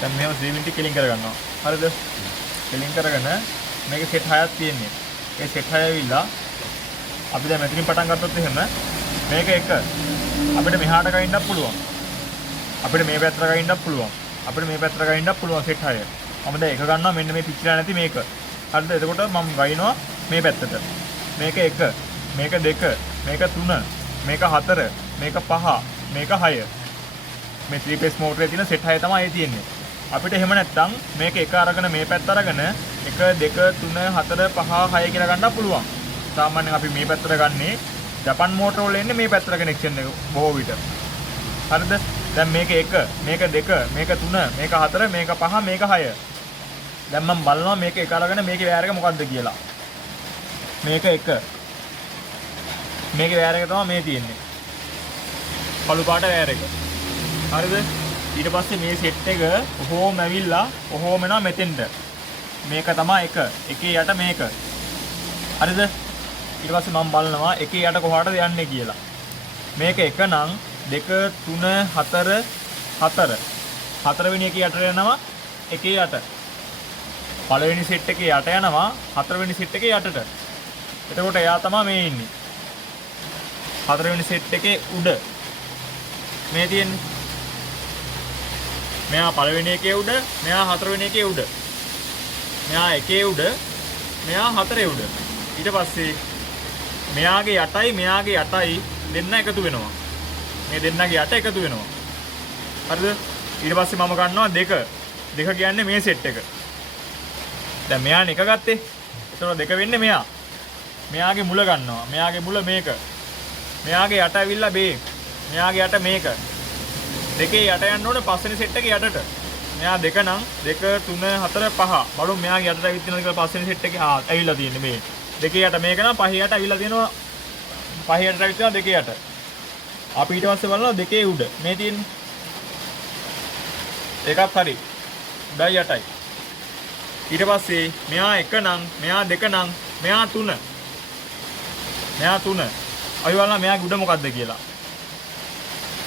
දැන් මෙහෙම 3 කෙලින් කරගන්නවා. හරිද? කෙලින් කරගෙන මේකේ සෙට් 6ක් තියෙන්නේ. ඒ සෙට් 6 ඇවිල්ලා අපි දැන් මෙතනින් පටන් ගත්තොත් එහෙම මේක එක අපිට මෙහාට ගින්නත් පුළුවන්. අපිට මේ පැත්තට ගින්නත් පුළුවන්. අපිට මේ පැත්තට ගින්නත් පුළුවන් සෙට් 6. මම දැන් එක ගන්නවා මෙන්න මේ පිච්චිලා නැති මේක. හරිද? එතකොට මම ගිනවා මේ පැත්තට. මේක එක, මේක දෙක, මේක තුන, මේක හතර, මේක පහ, මේක 6. මේ 3 phase motor එකේ තියෙන සෙට් 6 තමයි ඒ තියෙන්නේ. අපිට එහෙම නැත්නම් මේක එක අරගෙන මේ පැත්ත අරගෙන 1 2 3 4 5 6 කියලා ගන්නත් පුළුවන්. සාමාන්‍යයෙන් අපි මේ පැත්තට ගන්නේ ජපන් මෝටර වල එන්නේ මේ පැත්තට කනෙක්ෂන් එක බොහෝ විට. හරිද? දැන් මේක 1, මේක 2, මේක 3, මේක 4, මේක 5, මේක 6. දැන් මම බලනවා මේක එක අරගෙන මේකේ වෑර එක මොකද්ද කියලා. මේක 1. මේකේ වෑර එක තමයි මේ තියෙන්නේ. කළු පාට වෑර එක. හරිද? ඊට පස්සේ මේ සෙට් එක කොහොම ඇවිල්ලා කොහොම එනවා මෙතෙන්ට. මේක තමයි 1. එකේ යට මේක. හරිද? ඊට පස්සේ මම බලනවා එකේ යට කොහාටද යන්නේ කියලා. මේක 1 නම් 2 3 4 4. හතරවෙනි එකේ යට යනවා එකේ යට. පළවෙනි සෙට් එකේ යට යනවා හතරවෙනි සෙට් එකේ යටට. එතකොට එයා තමයි මේ ඉන්නේ. හතරවෙනි සෙට් එකේ උඩ මේ තියෙන්නේ. මෙයා පළවෙනි එකේ උඩ, මෙයා හතරවෙනි එකේ උඩ. මෙයා එකේ උඩ, මෙයා හතරේ උඩ. ඊට පස්සේ මෙයාගේ යටයි මෙයාගේ යටයි දෙන්න එකතු වෙනවා. මේ දෙන්නගේ යට එකතු වෙනවා. හරිද? ඊට පස්සේ මම ගන්නවා 2. 2 කියන්නේ මේ සෙට් එක. දැන් මෙයානේ එක ගත්තේ. එතකොට 2 වෙන්නේ මෙයා. මෙයාගේ මුල ගන්නවා. මෙයාගේ මුල මේක. මෙයාගේ යට ඇවිල්ලා මේ. මෙයාගේ යට මේක. දෙකේ යට යන්න ඕනේ පස්වෙනි සෙට් එකේ යටට. මෙයා 2 නම් 2 3 4 5. බලමු මෙයාගේ යටට ඇවිත් තියෙනවද කියලා පස්වෙනි සෙට් එකේ ඇවිල්ලා තියෙන්නේ මේ. දෙකේ යට මේක නම් පහේ යට ඇවිල්ලා තියෙනවා. පහේ යට ඇවිත් තියෙනවා දෙකේ යට. අපි ඊට පස්සේ බලනවා දෙකේ උඩ මේ තියෙන්නේ. එකක් හරි. උඩයි යටයි. ඊට පස්සේ මෙයා 1 නම් මෙයා 2 නම් මෙයා 3. මෙයා 3. අපි බලනවා මෙයාගේ උඩ මොකද්ද කියලා.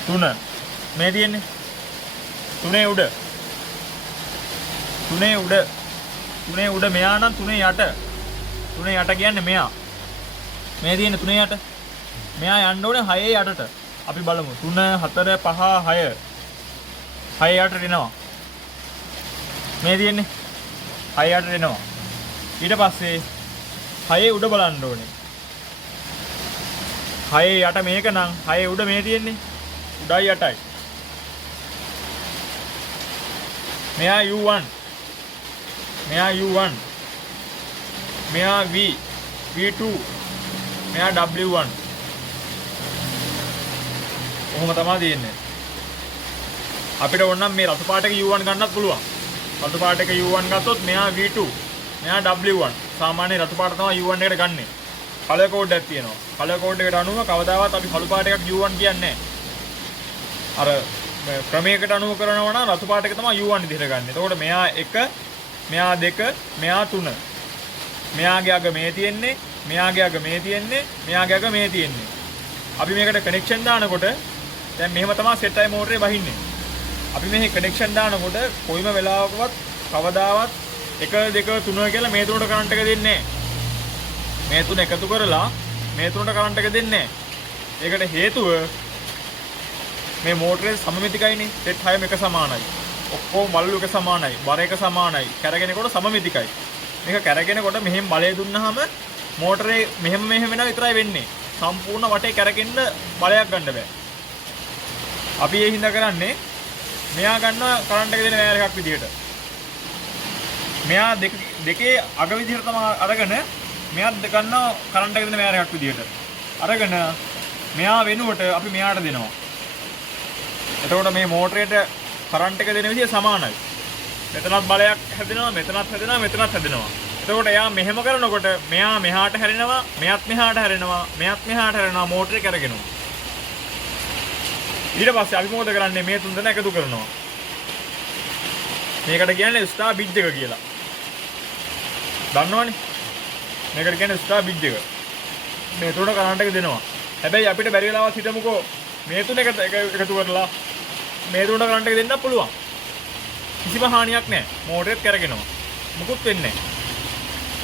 3 මේ තියෙන්නේ 3 උඩ 3 උඩ 3 උඩ මෙයා නම් 3 යට 3 යට කියන්නේ මෙයා මේ තියෙන්නේ 3 යට මෙයා යන්න ඕනේ 6 යටට අපි බලමු 3 4 5 6 6 යටට එනවා මේ තියෙන්නේ 6 යටට එනවා ඊට පස්සේ 6 උඩ බලන්න ඕනේ 6 යට මේක නම් 6 උඩ මේ තියෙන්නේ උඩයි යටයි මෙයා U1 මෙයා U1 මෙයා V V2 මෙයා W1 කොහොම තමයි තියෙන්නේ අපිට ඕන නම් මේ රතු පාට එක U1 ගන්නත් පුළුවන් රතු පාට එක U1 ගත්තොත් මෙයා V2 මෙයා W1 සාමාන්‍ය රතු පාට තමයි U1 එකට ගන්නෙ කලර් කෝඩ් එකක් තියෙනවා කලර් කෝඩ් එකට අනුව කවදාවත් අපි කළු පාට එකක් U1 කියන්නේ නැහැ අර ක්‍රමයකට අනුව කරනවා නම් රතු පාට එක තමයි U1 විදිහට ගන්න. එතකොට මෙයා 1 මෙයා 2 මෙයා 3 මෙයාගේ අග මේ තියෙන්නේ මෙයාගේ අග මේ තියෙන්නේ මෙයාගේ අග මේ තියෙන්නේ අපි මේකට කනෙක්ෂන් දානකොට දැන් මෙහෙම තමයි සෙට් අය මෝටරේ බහින්නේ අපි මේ කනෙක්ෂන් දානකොට කොයිම වෙලාවකවත් කවදාවත් 1 2 3 කියලා මේ තුනට කරන්ට් එක දෙන්නේ නැහැ මේ තුන එකතු කරලා මේ තුනට කරන්ට් එක දෙන්නේ නැහැ ඒකට හේතුව මේ මෝටරේ සමමිතිකයිනේ සෙට් 6ම එක සමානයි ඔක්කොම බලු එක සමානයි බර එක සමානයි කැරගෙනකොට සමමිතිකයි මේක කැරගෙනකොට මෙහෙම බලය දුන්නාම මෝටරේ මෙහෙම වෙනවා විතරයි වෙන්නේ සම්පූර්ණ වටේ කැරගෙන්න බලයක් ගන්න බෑ අපි ඒ හින්දා කරන්නේ මෙයා ගන්න කරන්ට් එක දෙන වයර් එකක් විදිහට මෙයා දෙකේ අග විදිහට තමයි අරගෙන මෙයා ගන්න කරන්ට් එක දෙන වයර් එකක් විදිහට අරගෙන මෙයා වෙනුවට අපි මෙයාට දෙනවා එතකොට මේ මෝටරේට කරන්ට් එක දෙන විදිය සමානයි. මෙතනත් බලයක් හැදෙනවා, මෙතනත් හැදෙනවා, මෙතනත් හැදෙනවා. එතකොට එයා මෙහෙම කරනකොට මෙයා මෙහාට හැරෙනවා, මෙයාත් මෙහාට හැරෙනවා, මෙයාත් මෙහාට හැරෙනවා, මෝටරේ කරගෙනවා. ඊට පස්සේ අපි මොකද කරන්නේ? මේ තුන් දෙනා එකතු කරනවා. මේකට කියන්නේ ස්ටාර් බ්‍රිජ් එක කියලා. දන්නවනේ? මේකට කියන්නේ ස්ටාර් බ්‍රිජ් එක. මේ තුන කරන්ට් එක දෙනවා. හැබැයි අපිට බැරි වෙලාවත් හිතමුකෝ මේ තුන එකතු කරලා මේ තුනට කරන්ට් එක දෙන්න පුළුවන්. කිසිම හානියක් නැහැ. මෝටරේත් කරගෙනවා. මුකුත් වෙන්නේ නැහැ.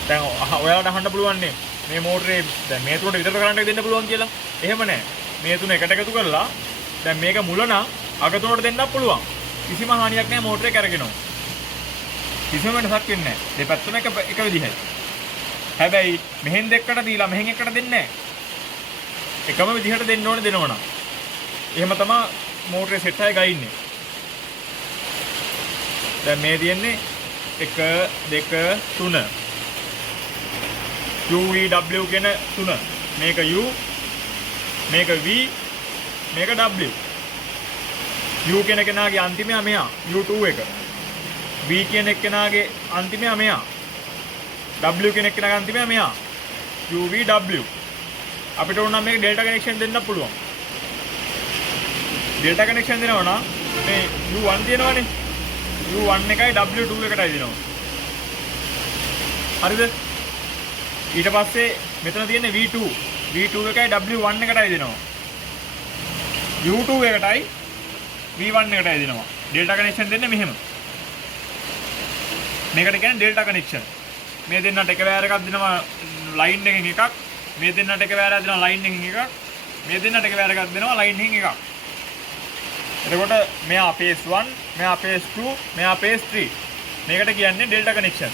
දැන් ඔයාලට අහන්න පුළුවන් මේ මෝටරේ දැන් මේ තුනට විතර කරන්ට් එක දෙන්න පුළුවන් කියලා. එහෙම නැහැ. මේ තුන එකට එකතු කරලා දැන් මේක මුල නම් අග තුනට දෙන්නත් පුළුවන්. කිසිම හානියක් නැහැ මෝටරේ කරගෙනවා. කිසිම වෙනසක් වෙන්නේ නැහැ. දෙපැත්තම එක විදිහයි. හැබැයි මෙහෙන් දෙකකට දීලා මෙහෙන් එකකට දෙන්නේ නැහැ. එකම විදිහට දෙන්න ඕනේ දෙනවනම්. එහෙම තමයි මෝටරේ සෙට් එකයි ගයින්නේ. දැන් මේ තියෙන්නේ 1 2 3. UV W කියන 3. මේක U මේක V මේක W. U කියන කෙනාගේ අන්තිමයා මෙයා U2 එක. V කියන කෙනාගේ අන්තිමයා මෙයා. W කියන කෙනාගේ අන්තිමයා මෙයා. UVW. අපිට ඕන නම් මේක ඩෙල්ටා කනෙක්ෂන් දෙන්න පුළුවන්. ඩෙල්ටා කනෙක්ෂන් දෙනවා නම් මේ U1 තියෙනවනේ. U1 එකයි W2 එකටයි දෙනවා. හරිද? ඊට පස්සේ මෙතන තියෙන V2 V2 එකයි W1 එකටයි දෙනවා. U2 එකටයි V1 එකටයි දෙනවා. ඩෙල්ටා කනෙක්ෂන් දෙන්නේ මෙහෙම. මේකට කියන්නේ ඩෙල්ටා කනෙක්ෂන්. මේ දෙන්නට එක වයර් එකක් දෙනවා ලයින් එකකින් එකක්. මේ දෙන්නට එක වයර් එකක් දෙනවා ලයින් එකකින් එකක්. මේ දෙන්නට එක වයර් එකක් දෙනවා ලයින් එකකින් එකක්. එතකොට මෙයා phase 1, මෙයා phase 2, මෙයා phase 3. මේකට කියන්නේ ඩෙල්ටා කනෙක්ෂන්.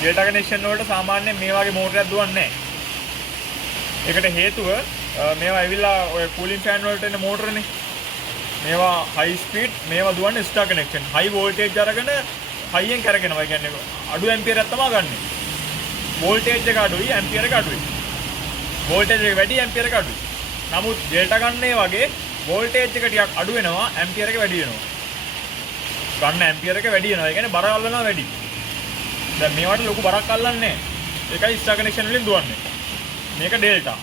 ඩෙල්ටා කනෙක්ෂන් වලට සාමාන්‍යයෙන් මේ වගේ මෝටරයක් දුවන්නේ නැහැ. ඒකට හේතුව මේවා ඇවිල්ලා ඔය කූලින් ෆෑන් වලට එන මෝටරනේ. මේවා හයි ස්පීඩ්, මේවා දුවන්නේ ස්ටාර් කනෙක්ෂන්. හයි වෝල්ටේජ් අරගෙන හයියෙන් කරගෙනවා. ඒ කියන්නේ අඩු ඇම්පියරයක් තමයි ගන්නෙ. වෝල්ටේජ් එක අඩුයි, ඇම්පියර එක අඩුයි. වෝල්ටේජ් එක වැඩි, ඇම්පියර එක අඩුයි. නමුත් ඩෙල්ටා ගන්නේ වගේ වෝල්ටේජ් එක ටිකක් අඩු වෙනවා, ඇම්පියර එක වැඩි වෙනවා. ගන්න ඇම්පියර එක වැඩි වෙනවා. ඒ කියන්නේ බර අල්ලනවා වැඩි. දැන් මේවට ලොකු බරක් අල්ලන්නේ නැහැ. ඒකයි ස්ටාර් කනෙක්ෂන් වලින් දුවන්නේ. මේක ඩෙල්ටා.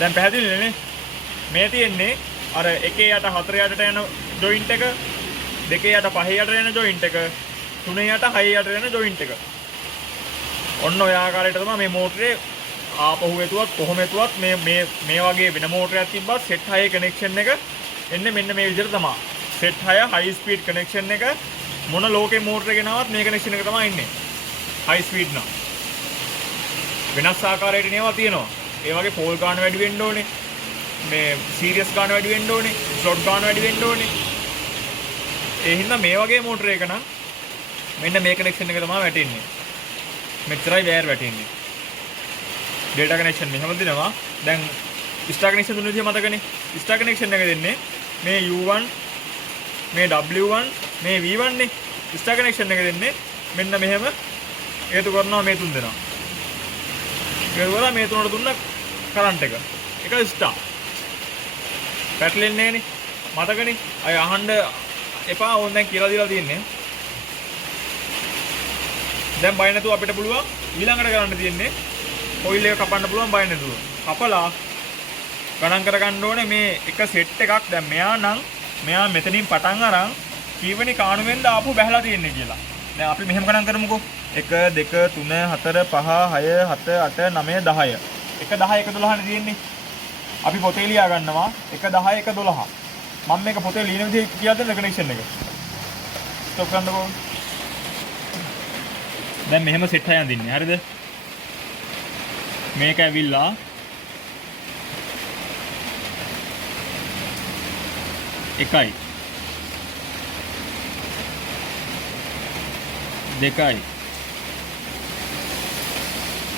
දැන් පැහැදිලිද නේ? මේ තියෙන්නේ අර 1 යට 4 යටට යන ජොයින්ට් එක, 2 යට 5 යට යන ජොයින්ට් එක, 3 යට 6 යට යන ජොයින්ට් එක. ඔන්න ඔය ආකාරයට තමයි මේ මෝටරේ ආපහු එතුවත් කොහොම එතුවත් මේ වගේ වෙන මෝටරයක් තිබ්බත් සෙට් 6 කනෙක්ෂන් එක එන්නේ මෙන්න මේ විදිහට තමයි. සෙට් 6 හයි ස්පීඩ් කනෙක්ෂන් එක මොන ලෝකේ මෝටර ගෙනාවත් මේ කනෙක්ෂන් එක තමයි ඉන්නේ. හයි ස්පීඩ් නම්. වෙනස් ආකාරයකට නේවා තියෙනවා. ඒ වගේ ෆෝල් ගාන වැඩි වෙන්න ඕනේ. මේ සීරියස් ගාන වැඩි වෙන්න ඕනේ. ස්ලොට් ගාන වැඩි වෙන්න ඕනේ. ඒ හින්දා මේ වගේ මෝටර එක නම් මෙන්න මේ කනෙක්ෂන් එක තමයි වැටෙන්නේ. මෙච්චරයි වයර් වැටෙන්නේ. ඩෙල්ටා කනෙක්ෂන් මෙහෙම දෙනවා. දැන් ස්ටාර් කනෙක්ෂන් දුන්න විදිහ මතකනේ. ස්ටාර් කනෙක්ෂන් එක දෙන්නේ මේ U1 මේ W1 මේ V1 නේ. ස්ටාර් කනෙක්ෂන් එක දෙන්නේ මෙන්න මෙහෙම හේතු කරනවා මේ තුන් දෙනා. ඒක වල මේ තුනට දුන්න කරන්ට් එක. ඒක ස්ටාර්. පැටලෙන්නේ නෑනේ. මතකනේ. අය අහන්න එපා ඕන් දැන් කියලා දීලා තියෙන්නේ. දැන් බය නැතුව අපිට පුළුවන් ඊළඟට කරන්න තියෙන්නේ කොයිල් එක කපන්න පුළුවන් බය නැතුව. කපලා ගණන් කරගන්න ඕනේ මේ එක සෙට් එකක් දැන් මෙයා මෙතනින් පටන් අරන් කීවෙනි කාණුවෙන්ද ආපහු බැහැලා තියෙන්නේ කියලා. දැන් අපි මෙහෙම ගණන් කරමුකෝ. 1 2 3 4 5 6 7 8 9 10. 1 10 1 12 නේ තියෙන්නේ. අපි පොතේ ලියා ගන්නවා 1 10 1 12. මම මේක පොතේ ලියන විදිහ කියලා දෙන්න කනෙක්ෂන් එක. ස්ටොප් කරන්නකෝ. දැන් මෙහෙම සෙට් හයක් දින්නේ. හරිද? මේක ඇවිල්ලා එකයි දෙකයි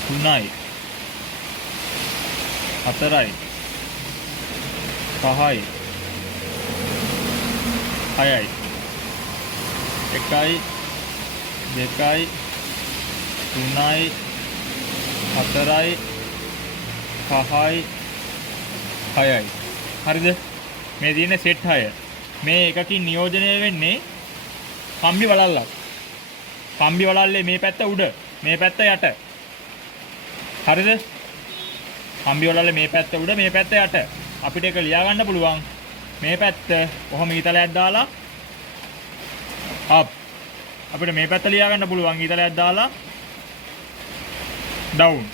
තුනයි හතරයි පහයි හයයි එකයි දෙකයි තුනයි හතරයි පහයි හයයි. හරිද? මේ තියෙන සෙට් 6. මේ එකකින් නියෝජනය වෙන්නේ කම්බි වලල්ලක්. කම්බි වලල්ලේ මේ පැත්ත උඩ, මේ පැත්ත යට. හරිද? කම්බි වලල්ලේ මේ පැත්ත උඩ, මේ පැත්ත යට. අපිට ඒක ලියා ගන්න පුළුවන්. මේ පැත්ත කොහොම ඊතලයක් දාලා up. අපිට මේ පැත්ත ලියා ගන්න පුළුවන් ඊතලයක් දාලා down.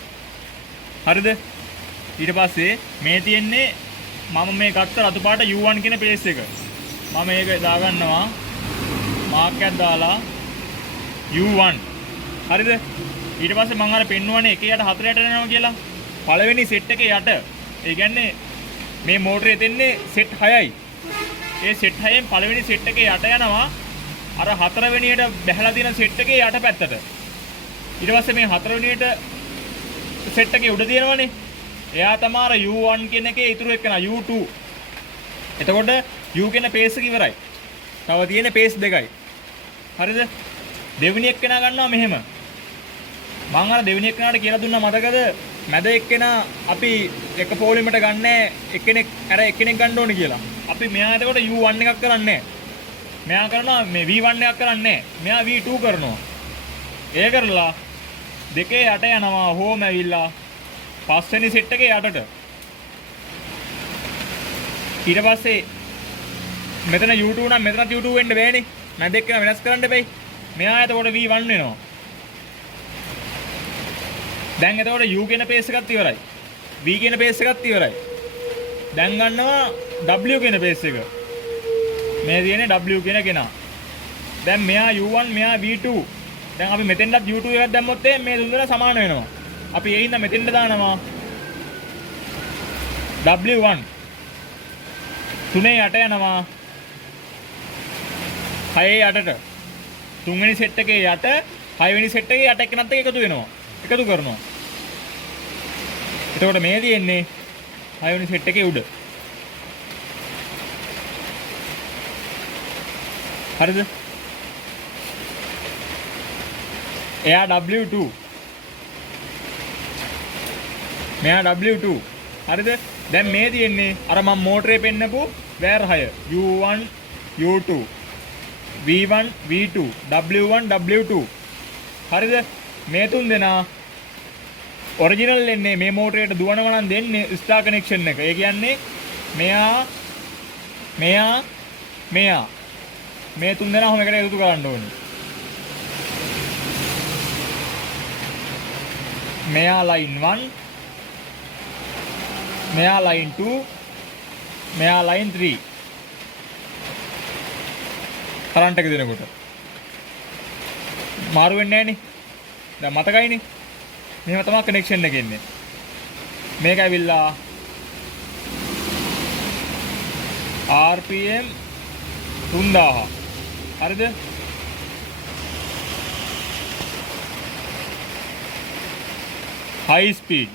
හරිද? ඊට පස්සේ මේ තියෙන්නේ මම මේ ගත්ත රතු පාට U1 කියන පේස් එක. මම මේක දාගන්නවා මාක් එකක් දාලා U1. හරිද? ඊට පස්සේ මම අර පෙන්වන්නේ 1 යට 4 යට යනවා කියලා. පළවෙනි සෙට් එකේ යට. ඒ කියන්නේ මේ මෝටරේ දෙන්නේ සෙට් 6යි. ඒ සෙට් 6ෙන් පළවෙනි සෙට් එකේ යට යනවා අර 4 වෙනියට බැහැලා තියෙන සෙට් එකේ යට පැත්තට. ඊට පස්සේ මේ 4 වෙනියට සෙට් එකේ උඩ තියෙනවනේ. එයා තමයි අර U1 කියන එකේ ඉතුරු එක්කන U2. එතකොට U කියන පේස් එක ඉවරයි. තව තියෙන පේස් දෙකයි. හරිද? දෙවෙනි එක්කෙනා ගන්නවා මෙහෙම. මම අර දෙවෙනි එක්කෙනාට කියලා දුන්නා මතකද? මැද එක්කෙනා අපි එක පොලිමට ගන්නෑ එක්කෙනෙක් අර එක්කෙනෙක් ගන්න ඕනේ කියලා. අපි මෙයා එතකොට U1 එකක් කරන්නේ මෙයා කරනවා මේ V1 එකක් කරන්නේ මෙයා V2 කරනවා. ඒ කරලා දෙකේ යට යනවා හෝම ඇවිල්ලා පස්වෙනි සෙට් එකේ යටට. ඊට පස්සේ මෙතන U2 නම් මෙතනත් U2 වෙන්න බෑනේ. මැද එක්කෙනා වෙනස් කරන්න බෑයි. මෙයා එතකොට V1 වෙනවා. දැන් එතකොට U කියන පේස් එකත් ඉවරයි. V කියන පේස් එකත් ඉවරයි. දැන් ගන්නවා W කියන පේස් එක. මේ තියෙන්නේ W කියන කෙනා. දැන් මෙයා U1 මෙයා V2. දැන් අපි මෙතෙන්ටත් U2 එකක් දැම්මොත් මේ තුන්දෙනා සමාන වෙනවා. අපි ඒ හින්දා මෙතෙන්ට දානවා W1. තුනේ යට යනවා 6 යටට. තුන්වෙනි සෙට් එකේ යට 6 වෙනි සෙට් එකේ යට එක්කනත් එක එකතු වෙනවා. එකතු කරනවා. එතකොට මේ තියෙන්නේ 6 වෙනි සෙට් එකේ උඩ. හරිද? එයා W2. මෙයා W2. හරිද? දැන් මේ තියෙන්නේ අර මම මෝටරේ පෙන්නපු වෑර් 6. U1 U2 V1 V2 W1 W2. හරිද? මේ තුන් දෙනා ඔරිජිනල් එන්නේ මේ මෝටරේට දුවනවා නම් දෙන්නේ ස්ටාර් කනෙක්ෂන් එක. ඒ කියන්නේ මෙයා මේ තුන් දෙනා හැම එකට එකතු කරන්න ඕනේ. මෙයා line 1, මෙයා line 2, මෙයා line 3. කරන්ට් එක දෙනකොට මාරු වෙන්නේ නැහනේ. දැන් මතකයිනේ. මෙහෙම තමයි කනෙක්ෂන් එක එන්නේ. මේක ඇවිල්ලා RPM 3000. හරිද? high speed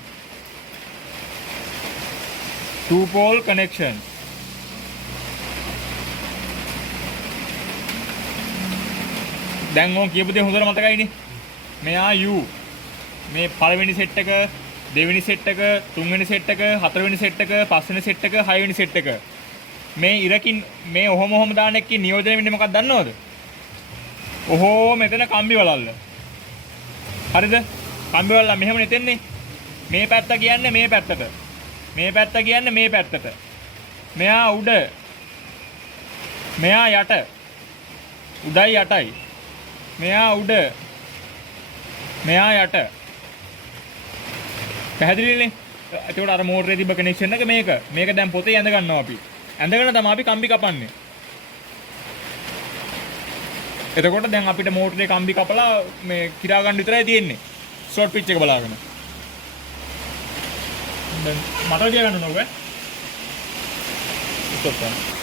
2 pole connection. දැන් ඕන් කියපු දේ හොඳට මතකයිනේ. මෙයා U මේ පළවෙනි සෙට් එක, දෙවෙනි සෙට් එක, තුන්වෙනි සෙට් එක, හතරවෙනි සෙට් එක, පස්වෙනි සෙට් එක, හයවෙනි සෙට් එක. මේ ඉරකින් මේ ඔහොම දාන එකකින් නියෝජනය වෙන්නේ මොකක්ද දන්නවද? ඔහොම මෙතන කම්බි වලල්ල. හරිද? කම්බි වලල්ල මෙහෙම නෙතෙන්නේ. මේ පැත්ත කියන්නේ මේ පැත්තට. මේ පැත්ත කියන්නේ මේ පැත්තට. මෙයා උඩ. මෙයා යට. උඩයි යටයි. මෙයා උඩ. මෙයා යට. පැහැදිලිනේ? එතකොට අර මෝටරේ තිබ්බ කනෙක්ෂන් එක මේක. මේක දැන් පොතේ ඇඳ ගන්නවා අපි. ඇඳගෙන තමයි අපි කම්බි කපන්නේ. එතකොට දැන් අපිට මෝටරේ කම්බි කපලා මේ කිරා ගන්න විතරයි තියෙන්නේ. ෂෝට් පිච් එක බලාගෙන. දැන් මට කියා ගන්න ඕනේ. ස්ටොප් කරන්න.